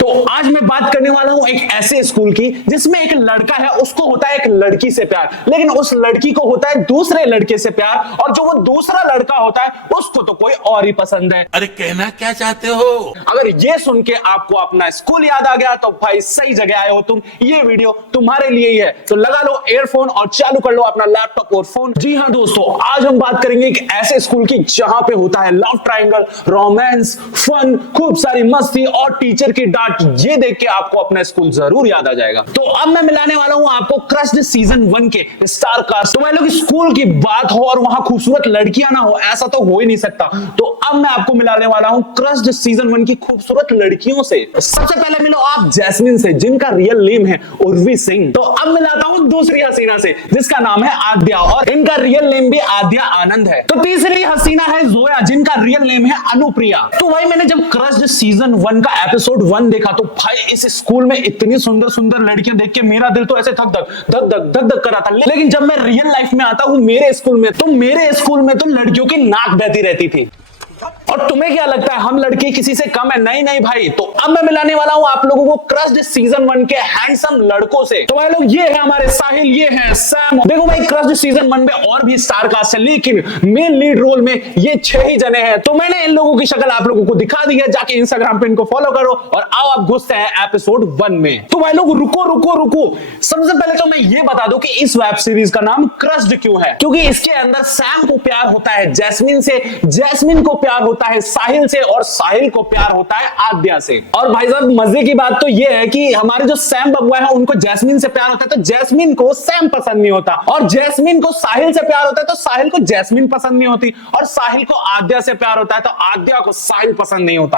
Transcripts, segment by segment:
तो आज मैं बात करने वाला हूं एक ऐसे स्कूल की जिसमें एक लड़का है, उसको होता है एक लड़की से प्यार, लेकिन उस लड़की को होता है दूसरे लड़के से प्यार, और जो वो दूसरा लड़का होता है उसको तो कोई और ही पसंद है। अरे कहना क्या चाहते हो? अगर ये सुन के आपको अपना स्कूल याद आ गया तो भाई सही जगह आए हो तुम, ये वीडियो तुम्हारे लिए ही है। तो लगा लो एयरफोन और चालू कर लो अपना लैपटॉप और फोन। जी हाँ दोस्तों, आज हम बात करेंगे एक ऐसे स्कूल की जहां पे होता है लव ट्रायंगल, रोमांस, फन, खूब सारी मस्ती और टीचर की डांट। ये देख के आपको अपना स्कूल जरूर याद आ जाएगा। तो अब मैं मिलाने वाला हूं आपको क्रश्ड सीजन 1 के स्टार कास्ट। तो मैं लोग स्कूल की बात हो और वहां खूबसूरत लड़कियां ना हो, ऐसा तो हो ही नहीं सकता। तो अब मैं आपको मिलाने वाला हूं क्रश्ड सीजन 1 की खूबसूरत लड़कियों से। सबसे पहले मिलो आप जैस्मिन से, जिनका रियल नेम है उर्वी सिंह। तो अब मिलाता हूं दूसरी हसीना से, जिसका नाम है आद्या, और इनका रियल नेम भी आद्या आनंद है। तो तीसरी हसीना है जोया, जिनका रियल नेम है अनुप्रिया। तो भाई मैंने जब क्रश्ड सीजन 1 का एपिसोड 1 देखा तो भाई इस स्कूल में इतनी सुंदर सुंदर लड़कियां देख के मेरा दिल तो ऐसे धक धक धक धक धक धक कर रहा था। लेकिन जब मैं रियल लाइफ में आता हूं मेरे स्कूल में, तो मेरे स्कूल में तो लड़कियों की नाक बहती रहती थी। और तुम्हें क्या लगता है हम लड़के किसी से कम है? नहीं नहीं भाई। तो अब मैं मिलाने वाला हूं आप लोगों को क्रश्ड सीजन 1 के हैंडसम लड़कों से। तो भाई लोग ये है हमारे साहिल, ये है सैम। देखो भाई क्रश्ड सीजन 1 में और भी स्टार कास्ट है, लेकिन मेन लीड रोल में ये 6 ही जने हैं। तो मैंने इन लोगों की शक्ल आप लोगों को दिखा दी है, जाके इंस्टाग्राम पे इनको फॉलो करो और आओ आप घुसते हैं एपिसोड 1 में। तो भाई लोग रुको रुको रुको, सबसे पहले तो मैं ये बता दूं कि इस वेब सीरीज का नाम क्रश्ड क्यों है। क्योंकि इसके अंदर सैम को प्यार होता है जैस्मिन से, जैस्मिन को प्यार होता है साहिल से, और साहिल को प्यार होता है आद्या से। और भाई साहब मजे की बात तो ये है कि हमारे जो सैम बबुआ है उनको जैस्मिन से प्यार होता है, तो जैस्मिन को सैम पसंद नहीं होता, और जैस्मिन को साहिल से प्यार होता है तो साहिल को जैस्मिन पसंद नहीं होती, और साहिल को आद्या से प्यार होता है तो आद्या को साहिल पसंद नहीं होता।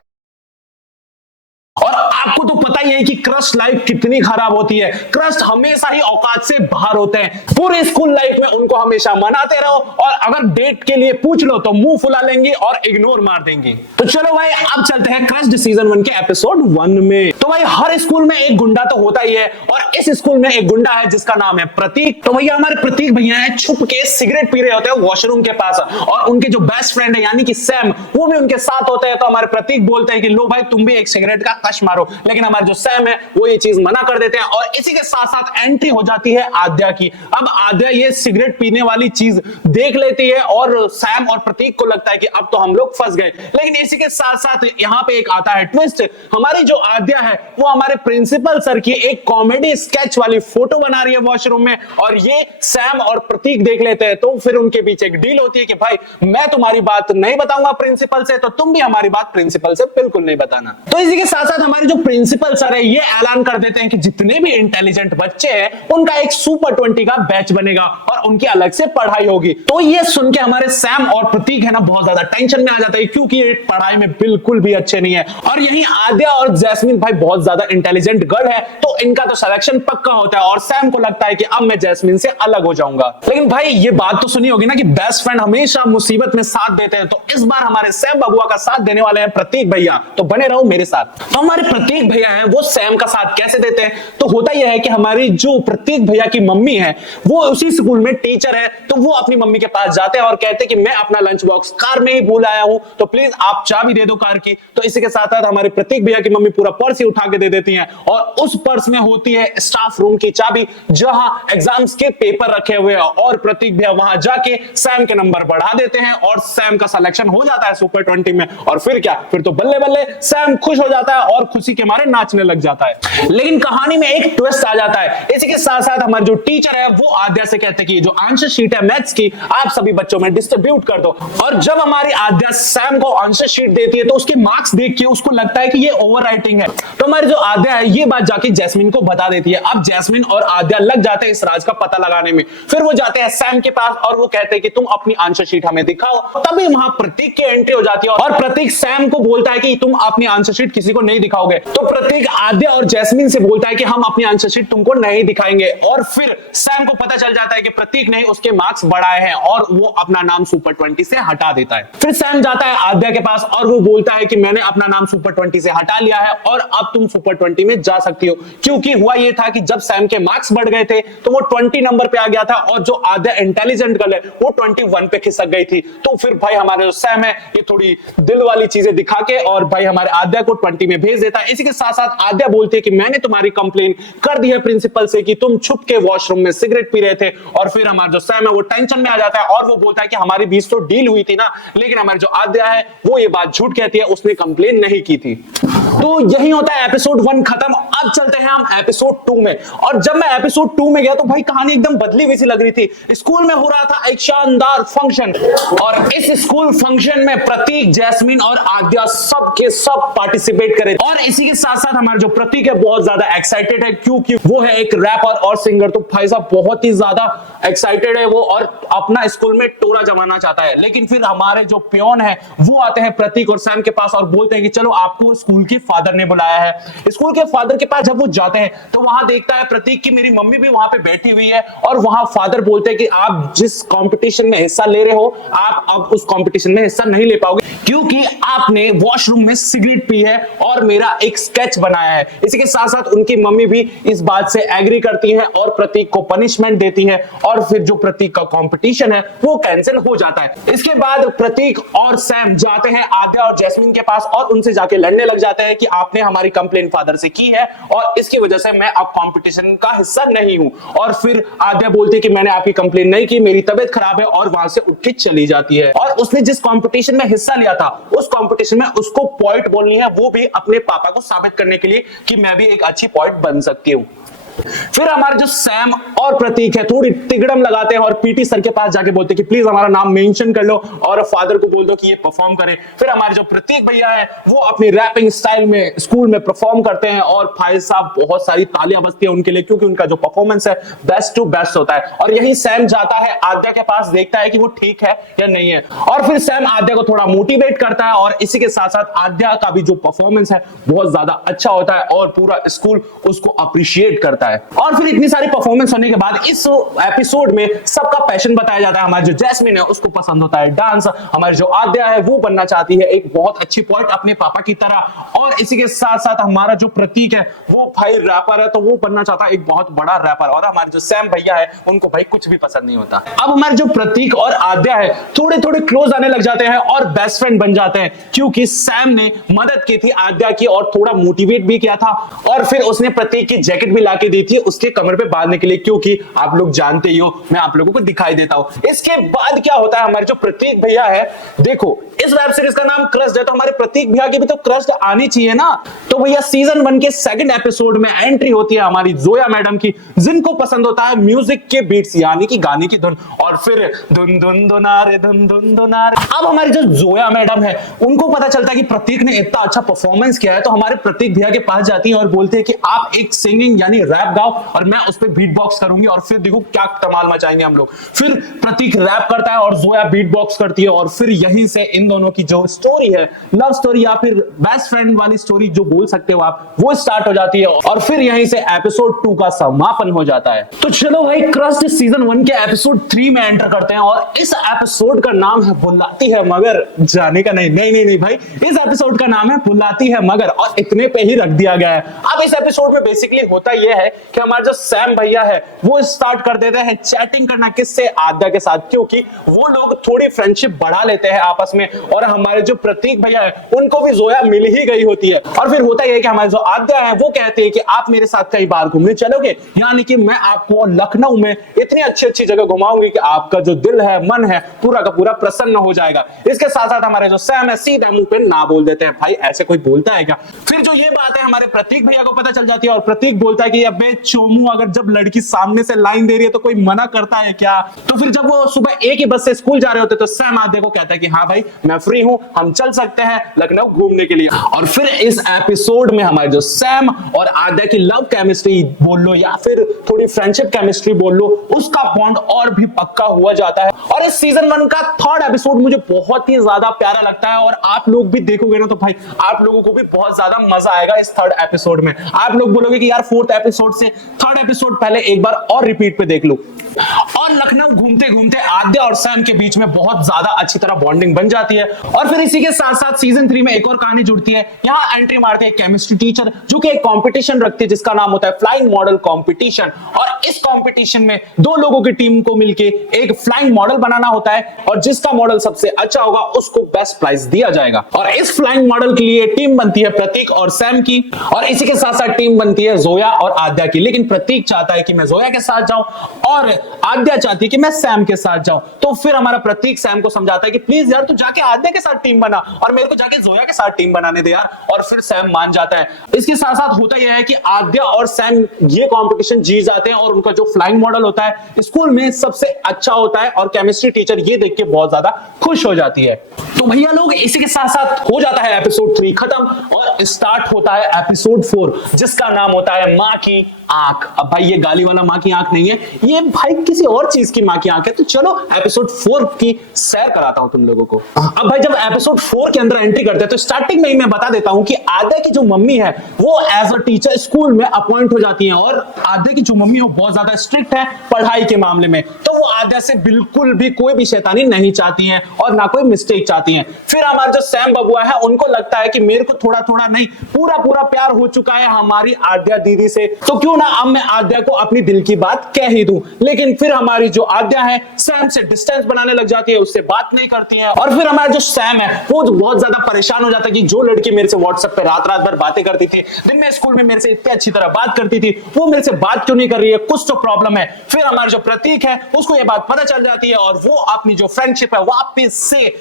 और आपको तो पता ही है कि क्रश लाइफ कितनी खराब होती है। क्रश हमेशा ही औकात से बाहर होते हैं। पूरी स्कूल लाइफ में उनको हमेशा मनाते रहो, और अगर डेट के लिए पूछ लो तो मुंह फुला लेंगे और इग्नोर मार देंगे। तो चलो भाई अब चलते हैं क्रश्ड सीजन 1 के एपिसोड 1 में। तो भाई हर स्कूल में एक गुंडा तो होता ही है, और इस स्कूल में एक गुंडा है जिसका नाम है प्रतीक। तो भैया हमारे प्रतीक भैया है छुप के सिगरेट पी रहे होते हैं वॉशरूम के पास, और उनके जो बेस्ट फ्रेंड है यानी कि सैम, वो भी उनके साथ होते हैं। तो हमारे प्रतीक बोलते हैं कि लो भाई तुम भी एक सिगरेट का कश मारो, लेकिन हमारे जो सैम है वो ये चीज मना कर देते हैं। और इसी के साथ साथ एंट्री हो जाती है आद्या की। अब आद्या ये सिगरेट पीने वाली चीज देख लेती है, और सैम और प्रतीक को लगता है कि अब तो हम लोग फंस गए। लेकिन इसी के साथ साथ यहाँ पे एक आता है ट्विस्ट। हमारी जो आद्या है वो हमारे प्रिंसिपल सर की एक कॉमेडी स्केच वाली फोटो बना रही है वॉशरूम में, और ये सैम और प्रतीक देख लेते हैं। तो फिर उनके बीच एक डील होती है कि भाई मैं तुम्हारी बात नहीं बताऊंगा प्रिंसिपल से, तो तुम भी हमारी बात प्रिंसिपल से बिल्कुल नहीं बताना। तो इसी के साथ साथ हमारी जो प्रिंसिपल सर है ये ऐलान कर देते हैं कि जितने भी इंटेलिजेंट बच्चे हैं उनका एक सुपर 20 का बैच बनेगा, और उनकी अलग से पढ़ाई होगी। तो ये सुन के हमारे सैम और प्रतीक है ना बहुत ज्यादा टेंशन में आ जाता है, क्योंकि ये पढ़ाई में बिल्कुल भी अच्छे नहीं है। और यही आद्या और जैस्मिन भाई बहुत ज्यादा इंटेलिजेंट गर्ल है, तो इनका तो सिलेक्शन पक्का होता है, और सैम को लगता है कि अब मैं जैस्मिन से अलग हो जाऊंगा। लेकिन भाई ये बात तो सुनी होगी ना कि बेस्ट फ्रेंड हमेशा मुसीबत में साथ देते हैं। तो इस बार हमारे सैम बबुआ का साथ देने वाले हैं प्रतीक भैया, तो बने रहो मेरे साथ। तो हमारे प्रतीक भैया हैं वो सैम का साथ कैसे देते हैं? तो होता यह है कि हमारी जो प्रतीक भैया की मम्मी है वो उसी स्कूल में टीचर है, तो वो अपनी मम्मी के पास जाते हैं और कहते हैं कि मैं अपना लंच बॉक्स कार में ही भूल आया हूं, तो प्लीज आप चाबी दे दो कार की। तो इसी के साथ साथ हमारे प्रतीक भैया की मम्मी पूरा पर्स ही उठा के दे देती हैं, और उस पर्स में होती है स्टाफ रूम की चाबी, जहां एग्जाम्स के पेपर रखे हुए हैं। और प्रतीक भैया वहां जाके सैम के नंबर बढ़ा देते हैं, और सैम का सिलेक्शन हो जाता है सुपर 20 में। और फिर क्या, फिर तो बल्ले बल्ले सैम खुश हो जाता है और खुशी के मारे नाचने लग जाता है। लेकिन कहानी में एक ट्विस्ट आ जाता है। इसी के साथ साथ हमारे जो टीचर है वो आद्या से कहते हैं कि जो आंसर शीट है मैथ्स की आप सभी बच्चों में डिस्ट्रीब्यूट कर दो। और जब हमारी आद्या सैम को आंसर शीट देती है तो उसके मार्क्स देख के उसको लगता है कि ये ओवर राइटिंग है। तो हमारी जो आद्या है ये बात जाके जैस्मिन को बता देती है। अब जैस्मिन और आद्या लग जाते हैं इस राज का पता लगाने में। फिर वो जाते हैं सैम के पास और वो कहते हैं कि तुम अपनी आंसर शीट हमें दिखाओ। तभी वहां प्रतीक की एंट्री हो जाती है, और प्रतीक सैम को बोलता है कि तुम अपनी आंसर शीट किसी को नहीं दिखाओगे। तो प्रतीक आद्या और जैस्मिन से बोलता है कि हम अपनी आंसर शीट तुमको नहीं दिखाएंगे। और फिर सैम को पता चल जाता है कि प्रतीक ने उसके मार्क्स बढ़ाए हैं, और वो अपना नाम सुपर 20 से हटा देता है। फिर सैम जाता है आद्या के पास और वो बोलता है कि मैंने अपना नाम सुपर 20 से हटा लिया है, और अब तुम सुपर 20 में जा सकती हो। क्योंकि हुआ ये था कि जब सैम के मार्क्स बढ़ गए थे तो वो 20 नंबर पे आ गया था, और जो आद्या इंटेलिजेंट गर्ल है वो 21 पे खिसक गई थी। तो फिर भाई हमारे जो सैम है ये थोड़ी दिल वाली चीजें दिखा के और भाई हमारे आद्या को 20 में भेज देता देता है। इसी के साथ साथ आद्या बोलती है कि मैंने तुम्हारी कंप्लेन कर दी है प्रिंसिपल से कि तुम छुप के वॉशरूम में सिगरेट पी रहे थे। और फिर हमारा जो सैम है वो टेंशन में आ जाता है और वो बोलता है कि हमारी बीच तो डील हुई थी ना, लेकिन हमारी जो आद्या है वो ये बात झूठ कहती है, उसने कंप्लेन नहीं की थी। तो यही होता है एपिसोड 1 खत्म। अब चलते हैं हम एपिसोड 2 में। और जब मैं एपिसोड 2 में गया तो भाई कहानी एकदम बदली हुई सी लग रही थी। स्कूल में हो रहा था एक शानदार फंक्शन और इस स्कूल फंक्शन में प्रतीक, जैस्मिन और आद्या सब के सब पार्टिसिपेट करे। और इसी के साथ साथ हमारा जो प्रतीक है बहुत ज्यादा एक्साइटेड है क्योंकि वो है एक रैपर और सिंगर। तो भाई साहब बहुत ही ज्यादा एक्साइटेड है वो और अपना स्कूल में टोरा जमाना चाहता है। लेकिन फिर हमारे जो पियोन है वो आते हैं प्रतीक और सैम के पास और बोलते हैं कि चलो आपको स्कूल के फादर ने बुलाया है। स्कूल के फादर के पास जब वो जाते हैं तो वहां देखता है प्रतीक की मेरी मम्मी भी वहां पे बैठी हुई है और वहां फादर बोलते हैं कि आप जिस कंपटीशन में हिस्सा ले रहे हो आप अब उस कंपटीशन में हिस्सा नहीं ले पाओगे क्योंकि आपने वॉशरूम में सिगरेट पी है और मेरा एक स्केच बनाया है। इसी के साथ साथ उनकी मम्मी भी इस बात से एग्री करती है और प्रतीक को पनिशमेंट देती है और फिर जो प्रतीक का कंपटीशन है वो कैंसिल हो जाता है। इसके बाद प्रतीक और सैम जाते हैं आद्या और जैस्मिन के पास और उनसे जाके लड़ने लग जाते हैं कि आपने हमारी कंप्लेन फादर से की है और इसकी वजह से मैं अब कंपटीशन का हिस्सा नहीं हूं। और फिर आद्या बोलती है कि मैंने आपकी कंप्लेन नहीं की, मेरी तबीयत खराब है और वहां से उठ के चली जाती है। और उसने जिस कंपटीशन में हिस्सा लिया था उस कंपटीशन में उसको पॉइंट बोलनी है, वो भी अपने पापा को साबित करने के लिए कि मैं भी एक अच्छी पॉइंट बन सकती हूँ। फिर हमारे जो सैम और प्रतीक है थोड़ी तिगड़म लगाते हैं और पीटी सर के पास जाके बोलते हैं कि प्लीज हमारा नाम मेंशन कर लो और फादर को बोल दो कि ये परफॉर्म करे। फिर हमारे जो प्रतीक भैया है वो अपनी रैपिंग स्टाइल में स्कूल में परफॉर्म करते हैं और भाई साहब बहुत सारी तालियां बजती है उनके लिए क्योंकि उनका जो परफॉर्मेंस है बेस्ट टू बेस्ट होता है। और यही सैम जाता है आद्या के पास, देखता है कि वो ठीक है या नहीं है और फिर सैम आद्या को थोड़ा मोटिवेट करता है और इसी के साथ साथ आद्या का भी जो परफॉर्मेंस है बहुत ज्यादा अच्छा होता है और पूरा स्कूल उसको अप्रिशिएट करता है। और फिर इतनी सारी परफॉर्मेंस होने के बाद इस एपिसोड में सबका पैशन बताया जाता है। हमारी जो जैस्मिन है उसको पसंद होता है डांस, हमारी जो आद्या है वो बनना चाहती है एक बहुत अच्छी पॉइंट अपने पापा की तरह और इसी के साथ साथ हमारा जो प्रतीक है वो भाई रैपर है तो वो बनना चाहता है एक बहुत बड़ा रैपर। और हमारे जो सैम भैया है उनको भाई कुछ भी पसंद नहीं होता। अब हमारे जो प्रतीक और आद्या है थोड़े थोड़े क्लोज आने लग जाते हैं और बेस्ट फ्रेंड बन जाते हैं क्योंकि सैम ने मदद की थी आद्या की और थोड़ा मोटिवेट भी किया था और फिर उसने प्रतीक की जैकेट भी लाके दी थी उसके कमर पे बांधने के लिए क्योंकि आप लोग जानते ही हो मैं आप लोगों को दिखाई देता हूं। इसके बाद क्या होता है हमारे जो प्रतीक भैया है, देखो इस वेब सीरीज का नाम क्रस्ट है तो हमारे प्रतीक भैया की भी तो क्रस्ट आनी चाहिए ना। तो भैया सीजन 1 के सेकंड एपिसोड में एंट्री होती है हमारी जोया मैडम की जिनको पसंद होता है म्यूजिक के बीट्स यानी कि गाने की धुन और फिर धुन धुन धुनारे धुन धुन धुनारे। अब हमारी जो जोया मैडम है उनको पता चलता है कि प्रतीक ने इतना अच्छा परफॉर्मेंस किया है तो हमारे प्रतीक भैया के पास जाती है और बोलते हैं कि आप एक सिंगिंग यानी रैप गाओ और मैं उस पर बीट बॉक्स करूंगी और फिर देखो क्या कमाल मचाएंगे हम लोग। फिर प्रतीक रैप करता है और जोया बीट बॉक्स करती है और फिर यहीं से इन दोनों की जो स्टोरी है लव स्टोरी या फिर बेस्ट फ्रेंड वाली स्टोरी जो बोल सकते हो आप वो स्टार्ट हो जाती है और फिर यहीं से एपिसोड 2 का समापन हो जाता है। तो चलो भाई क्रस्ट सीजन 1 के एपिसोड 3 में एंटर करते हैं और इस एपिसोड का नाम है बुलाती है मगर जाने का नहीं भाई इस एपिसोड का नाम है बुलाती है मगर और इतने पे ही रख दिया गया है। अब इस एपिसोड में बेसिकली होता यह है कि हमारा जो सैम भैया है वो स्टार्ट कर देते हैं चैटिंग करना किससे आद्या के साथ क्योंकि वो लोग थोड़ी फ्रेंडशिप बढ़ा लेते हैं आपस में और हमारे जो प्रतीक भैया है उनको भी जोया मिल ही गई होती है। और फिर होता यह है कि हमारे जो आद्या है वो कहते हैं कि आप मेरे साथ कई बार घूमने चलोगे यानी कि मैं आपको लखनऊ में इतनी अच्छी जगह घुमाऊंगी कि आपका जो दिल है मन है पूरा का पूरा प्रसन्न हो जाएगा। इसके साथ साथ हमारे जो सैम है सीधा मुंह पे ना बोल देते हैं। भाई ऐसे कोई बोलता है क्या? फिर जो ये बात है हमारे प्रतीक भैया को पता चल जाती है और प्रतीक बोलता है कि अबे चोमू अगर जब लड़की सामने से लाइन दे रही है तो कोई मना करता है क्या? तो फिर जब वो सुबह एक ही बस से स्कूल जा रहे होते तो सैम आद्या को कहता है कि हाँ भाई मैं फ्री हूं हम चल सकते हैं लखनऊ घूमने के लिए। और फिर इस एपिसोड में हमारे जो सैम और आद्या की लव केमिस्ट्री बोल लो या फिर थोड़ी फ्रेंडशिप केमिस्ट्री बोल लो उसका बॉन्ड और भी पक्का हुआ जाता है। और इस सीजन 1 का थर्ड एपिसोड मुझे बहुत ही ज्यादा प्यारा लगता है और आप लोग भी देखोगे ना तो भाई आप लोगों को भी बहुत ज्यादा मजा आएगा इस थर्ड एपिसोड में। आप लोग बोलोगे कि यार फोर्थ एपिसोड से थर्ड एपिसोड पहले एक बार और रिपीट पे देख लो। और लखनऊ घूमते घूमते आद्या और सैम के बीच में बहुत ज्यादा अच्छी तरह बॉन्डिंग बन जाती है। और फिर इसी के साथ साथ सीजन 3 में एक और कहानी जुड़ती है। यहाँ एंट्री मारते हैं केमिस्ट्री टीचर, जो कि एक कंपटीशन रखती है जिसका नाम होता है फ्लाइंग मॉडल कंपटीशन। और इस कंपटीशन में दो लोगों की टीम को मिलके एक फ्लाइंग मॉडल बनाना होता है, और जिसका मॉडल सबसे अच्छा होगा उसको बेस्ट प्राइज दिया जाएगा। और इस फ्लाइंग मॉडल के लिए टीम बनती है प्रतीक और सैम की, और इसी के साथ साथ टीम बनती है जोया और आद्या की। लेकिन प्रतीक चाहता है कि मैं जोया के साथ जाऊं और आद्या चाहती है कि मैं सैम के साथ जाऊं। तो फिर हमारा प्रतीक सैम को समझाता है कि प्लीज यार तू जाके आद्या के साथ टीम बना और मेरे को जाके जोया के साथ टीम बनाने दे यार। और फिर सैम मान जाता है। इसके साथ साथ होता यह है कि आद्या और सैम ये कंपटीशन जीत जाते हैं, और उनका जो फ्लाइंग मॉडल होता है स्कूल में सबसे अच्छा होता है, और केमिस्ट्री टीचर ये देख के बहुत ज्यादा खुश हो जाती है। तो भैया लोग, इसी के साथ साथ हो जाता है एपिसोड 3 खत्म, और स्टार्ट होता है एपिसोड 4, जिसका नाम होता है माँ की आंख। अब भाई ये गाली वाला माँ की आंख नहीं है, ये भाई किसी और चीज की माँ की आंख है। तो चलो एपिसोड 4 की सैर कराता हूं तुम लोगों को। अब भाई जब एपिसोड 4 के अंदर एंट्री करते हैं तो स्टार्टिंग में ही मैं बता देता हूं कि आद्या की जो मम्मी है वो एज अ टीचर स्कूल में अपॉइंट हो जाती है, और आद्या की जो मम्मी है वो बहुत ज्यादा स्ट्रिक्ट है पढ़ाई के मामले में। तो वो आद्या से बिल्कुल भी कोई भी शैतानी नहीं चाहती है और ना कोई मिस्टेक चाहती है। फिर हमारा जो सैम बबुआ है उनको लगता है कि मेरे को थोड़ा थोड़ा नहीं पूरा पूरा प्यार हो चुका है हमारी आद्या दीदी से, तो क्यों ना अब मैं आद्या को अपनी दिल की बात कह ही दूं। लेकिन फिर हमारी जो आद्या है सैम से डिस्टेंस बनाने लग जाती है, उससे बात नहीं करती है। और फिर हमारा जो सैम है वो बहुत ज्यादा परेशान हो जाता है कि जो लड़की मेरे से व्हाट्सएप पे रात रात भर बातें करती थी, दिन में स्कूल में मेरे से इतनी अच्छी तरह बात करती थी, वो मेरे से बात क्यों नहीं कर रही है, कुछ तो प्रॉब्लम है। फिर हमारा जो प्रतीक है उसको ये बात पता चल जाती है, और वो अपनी जो फ्रेंडशिप है वापस से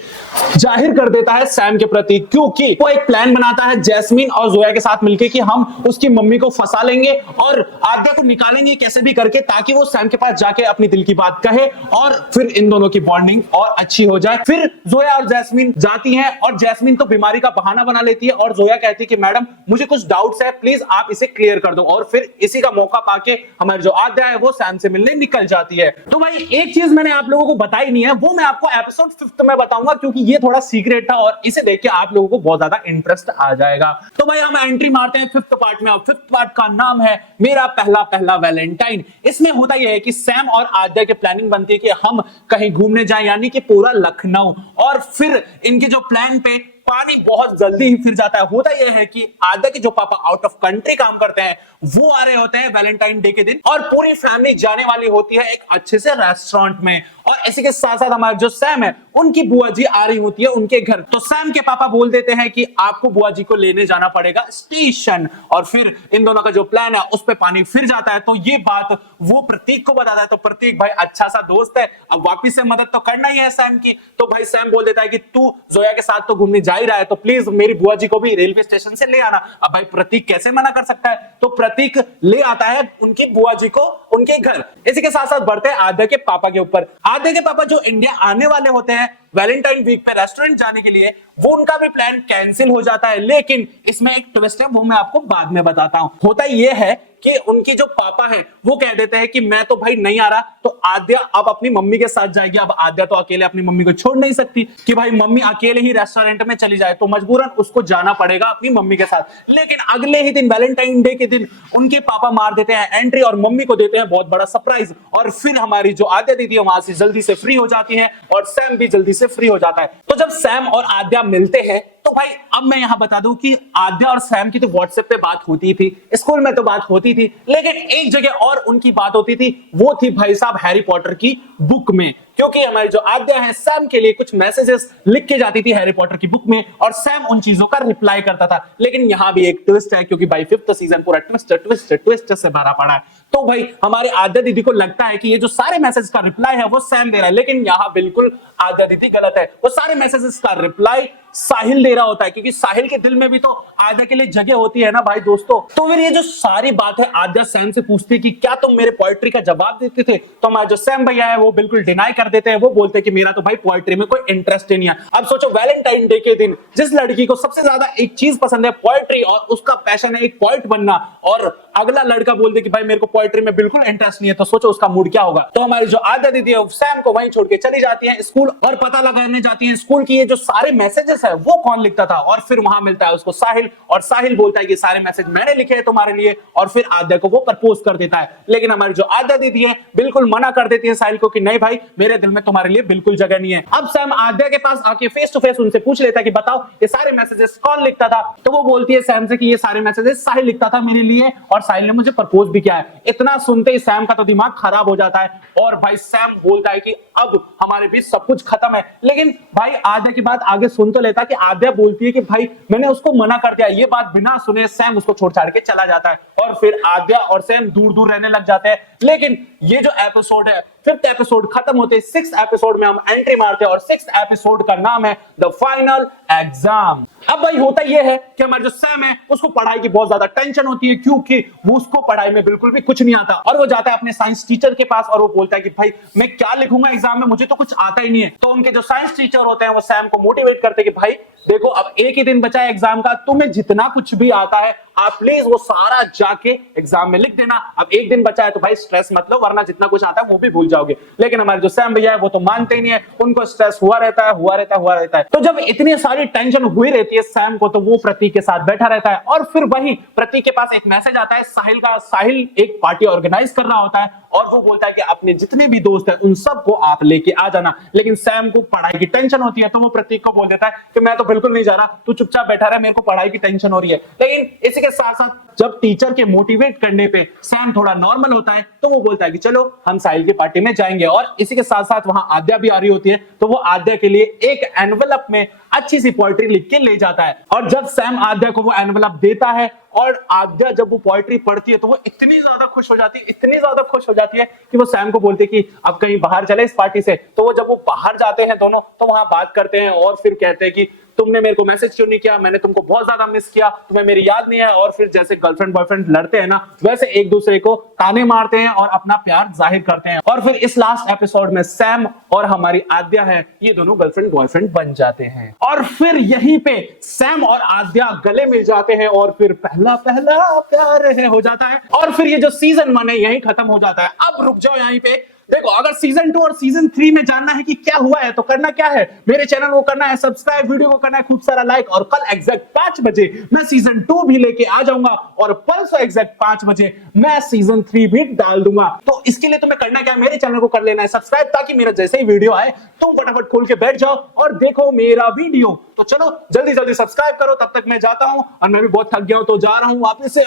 जाहिर कर देता है सैम के प्रति, क्योंकि वो एक प्लान बनाता है जैस्मीन और जोया के साथ मिलकर कि हम उसकी मम्मी को फंसा लेंगे और आद्या को निकालेंगे कैसे भी करके, ताकि वो सैम के पास जाके अपनी दिल की बात कहे और फिर इन दोनों की बॉन्डिंग और अच्छी हो जाए। फिर जोया और जैस्मीन जाती हैं, और जैस्मीन तो बीमारी का बहाना बना लेती है, और जोया कहती है कि मैडम मुझे कुछ डाउट्स है, प्लीज आप इसे क्लियर कर दो। और फिर इसी का मौका पाके हमारी जो आद्या है वो सैम से मिलने निकल जाती है। तो भाई एक चीज मैंने आप लोगों को बताई नहीं है, वो मैं आपको एपिसोड 5 में बताऊंगा, क्योंकि ये थोड़ा सीक्रेट था और इसे देख के आप लोगों को बहुत ज्यादा इंटरेस्ट आ जाएगा। तो भाई हम एंट्री मारते हैं 5th पार्ट में, और 5th पार्ट का नाम है मेरा पहला पहला वैलेंटाइन। इसमें होता यह है कि सैम और आद्या की प्लानिंग बनती है कि हम कहीं घूमने जाएं, यानी कि पूरा लखनऊ। और फिर इनके जो प्लान पे पानी बहुत जल्दी ही फिर जाता है। होता यह है कि आद्या के जो पापा आउट ऑफ कंट्री काम करते हैं वो आ रहे होते हैं वैलेंटाइन डे के दिन, और पूरी फैमिली जाने वाली होती है एक अच्छे से रेस्टोरेंट में। और इसी के साथ साथ हमारे जो सैम है उनकी बुआ जी आ रही होती है उनके घर। तो सैम के पापा बोल देते हैं कि आपको बुआ जी को लेने जाना पड़ेगा स्टेशन, और फिर इन दोनों का जो प्लान है उस पे पानी फिर जाता है। तो ये बात वो प्रतीक को बताता है, तो प्रतीक भाई अच्छा सा दोस्त है, अब वापिस से मदद तो करना ही है सैम की। तो भाई सैम बोल देता है कि तू जोया के साथ तो घूमने जा ही रहा है, तो प्लीज मेरी बुआ जी को भी रेलवे स्टेशन से ले आना। अब भाई प्रतीक कैसे मना कर सकता है, तो प्रतीक ले आता है उनकी बुआ जी को उनके घर। इसी के साथ साथ बढ़ते हैं आद्या के पापा के ऊपर। आद्या के पापा जो इंडिया आने वाले होते हैं वैलेंटाइन वीक पे रेस्टोरेंट जाने के लिए, वो उनका भी प्लान कैंसिल हो जाता है। लेकिन इसमें एक ट्विस्ट है, वो मैं आपको बाद में बताता हूं। होता यह है कि उनके जो पापा हैं वो कह देते हैं कि मैं तो भाई नहीं आ रहा, तो आद्या अब अपनी मम्मी के साथ जाएगी। अब आद्या तो अकेले अपनी मम्मी को छोड़ नहीं सकती कि भाई मम्मी अकेले ही रेस्टोरेंट में चली जाए, तो मजबूरन उसको जाना पड़ेगा अपनी मम्मी के साथ। लेकिन अगले ही दिन वैलेंटाइन डे के दिन उनके पापा मार देते हैं एंट्री और मम्मी को देते हैं बहुत बड़ा सरप्राइज। और फिर हमारी जो आद्या दीदी है वहां से जल्दी से फ्री हो जाती है, और सैम भी जल्दी से फ्री हो जाता है। तो जब सैम और आद्या मिलते हैं तो भाई अब मैं यहां बता दूं कि आद्या और सैम की तो व्हाट्सएप पे बात होती थी, स्कूल में तो बात होती थी, लेकिन एक जगह और उनकी बात होती थी, वो थी भाई साहब हैरी पॉटर की बुक में। क्योंकि हमारी जो आद्या है सैम के लिए कुछ मैसेजेस लिख के जाती थी हैरी पॉटर की बुक में, और सैम उन चीजों का रिप्लाई करता था। लेकिन यहां भी एक ट्विस्ट है, क्योंकि भाई 5th सीजन पूरा ट्विस्ट ट्विस्ट ट्विस्ट से भरा पड़ा है। तो भाई हमारे आद्या दीदी को लगता है कि ये जो सारे मैसेज का रिप्लाई है वो सैम दे रहा है, लेकिन यहां बिल्कुल आद्या दीदी गलत है। वो सारे मैसेजेस का रिप्लाई साहिल दे रहा होता है, क्योंकि साहिल के दिल में भी तो आद्या के लिए जगह होती है ना भाई दोस्तों। तो फिर ये जो सारी बात है आद्या सैम से पूछती है कि क्या तुम मेरे पोएट्री का जवाब देते थे, तो हमारे जो सैम भैया है वो बिल्कुल डिनाई कर देते हैं। वो बोलते हैं कि मेरा तो भाई पोएट्री में कोई इंटरेस्ट ही नहीं है। अब सोचो वैलेंटाइन डे के दिन जिस लड़की को सबसे ज्यादा एक चीज पसंद है पोएट्री, और उसका पैशन है एक पोएट बनना, और अगला लड़का बोल दे कि भाई मेरे को पोएट्री में बिल्कुल इंटरेस्ट नहीं है, तो सोचो उसका मूड क्या होगा। तो हमारी जो आद्या दीदी है सैम को वहीं छोड़ के चली जाती है स्कूल, और पता लगाने जाती है स्कूल की ये जो सारे मैसेजेस मैसेजेस है वो कौन लिखता था। और फिर वहां मिलता है उसको साहिल, और साहिल बोलता है कि सारे मैसेज मैंने लिखे हैं तुम्हारे लिए, और फिर आद्या को वो प्रपोज कर देता है। लेकिन हमारी जो आद्या दीदी है बिल्कुल मना कर देती है साहिल को कि नहीं भाई, मेरे दिल में तुम्हारे लिए बिल्कुल जगह नहीं है। अब सैम आद्या के पास आके फेस टू फेस उनसे पूछ लेता है कि बताओ ये सारे मैसेजेस कौन लिखता था। तो वो बोलती है सैम से कि ये सारे मैसेजेस साहिल लिखता था मेरे लिए, और साहिल ने मुझे प्रपोज भी किया है। इतना सुनते ही सैम का तो दिमाग खराब हो जाता है, और भाई सैम बोलता है कि अब हमारे बीच सब कुछ खत्म है। लेकिन भाई आद्या की बात आगे सुन तो लेता कि आद्या बोलती है कि भाई मैंने उसको मना कर दिया। ये बात बिना सुने सैम उसको छोड़ छाड़ के चला जाता है, और फिर आद्या और सैम दूर दूर रहने लग जाते हैं। लेकिन ये जो एपिसोड है, 5th एपिसोड खत्म होते 6th एपिसोड में हम एंट्री मारते हैं, और 6th एपिसोड का नाम है द फाइनल एग्जाम। अब भाई होता यह है कि हमारा जो सैम है उसको पढ़ाई की बहुत ज्यादा टेंशन होती है, क्योंकि वो उसको पढ़ाई में बिल्कुल भी कुछ नहीं आता। और वो जाता है अपने साइंस टीचर के पास और वो बोलता है कि भाई मैं क्या लिखूंगा एग्जाम में, मुझे तो कुछ आता ही नहीं है। तो उनके जो साइंस टीचर होते हैं वो सैम को मोटिवेट करते हैं कि भाई देखो अब एक ही दिन बचा है एग्जाम का, तुम्हें जितना कुछ भी आता है आप प्लीज वो सारा जाके एग्जाम में लिख देना। अब एक दिन बचा है तो भाई स्ट्रेस मत लो, वरना जितना कुछ आता है वो भी भूल जाओगे। लेकिन हमारे जो सैम भैया है वो तो मानते ही नहीं है, उनको स्ट्रेस हुआ रहता है, हुआ रहता है, हुआ रहता है। तो जब इतनी सारी टेंशन हुई रहती है सैम को, तो वो प्रतीक के साथ बैठा रहता है, और फिर वही प्रतीक के पास एक मैसेज आता है साहिल का। साहिल एक पार्टी ऑर्गेनाइज कर रहा होता है, और वो बोलता है कि अपने जितने भी दोस्त हैं उन सबको आप लेके आ जाना। लेकिन सैम को पढ़ाई की टेंशन होती है, तो वो प्रतीक को बोल देता है कि मैं तो बिल्कुल नहीं जा रहा, तू चुपचाप बैठा रहा, मेरे को पढ़ाई की टेंशन हो रही है। लेकिन इसी के साथ साथ जब टीचर के मोटिवेट करने पे सैम थोड़ा नॉर्मल होता है, तो वो बोलता है कि चलो हम साहिल की पार्टी में जाएंगे। और इसी के साथ साथ वहां आद्या भी आ रही होती है, तो वो आद्या के लिए एक एनवेलप में अच्छी सी पोएट्री लिख के ले जाता है। और जब सैम आद्या को वो एनवेलप देता है और आद्या जब वो पोएट्री पढ़ती है, तो वो इतनी ज्यादा खुश हो जाती है, इतनी ज्यादा खुश हो जाती है कि वो सैम को बोलती है कि अब कहीं बाहर चले इस पार्टी से। तो वो जब वो बाहर जाते हैं दोनों, तो वहां बात करते हैं, और फिर कहते हैं कि तुमने मेरे को मैसेज क्यों नहीं किया, मैंने तुमको बहुत ज्यादा मिस किया, तुम्हें मेरी याद नहीं है। और फिर जैसे गर्लफ्रेंड बॉयफ्रेंड लड़ते हैं ना, वैसे एक दूसरे को ताने मारते हैं और अपना प्यार जाहिर करते हैं। और फिर इस लास्ट एपिसोड में सैम और हमारी आद्या है, ये दोनों गर्लफ्रेंड बॉयफ्रेंड बन जाते हैं। और फिर यहीं पे सैम और आद्या गले मिल जाते हैं, और फिर पहला पहला प्यार है हो जाता है। और फिर ये जो सीजन 1 है यही खत्म हो जाता है। अब रुक जाओ यहीं पे, देखो अगर सीजन 2 और सीजन 3 में जानना है कि क्या हुआ है, तो करना क्या है, मेरे चैनल को करना है सब्सक्राइब, वीडियो को करना है खूब सारा लाइक, और कल एग्जैक्ट 5 बजे मैं सीजन 2 भी लेके आ जाऊंगा, और परसों एग्जैक्ट 5 बजे मैं सीजन 3 भी डाल दूंगा। तो इसके लिए तुम्हें करना क्या है, मेरे चैनल को कर लेना है सब्सक्राइब, ताकि मेरा जैसे ही वीडियो आए तुम फटाफट खोल के बैठ जाओ और देखो मेरा वीडियो। तो चलो जल्दी जल्दी सब्सक्राइब करो, तब तक मैं जाता हूं, और मैं भी बहुत थक गया हूं तो जा रहा हूं वापस से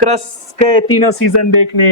क्रश के तीनों सीजन देखने।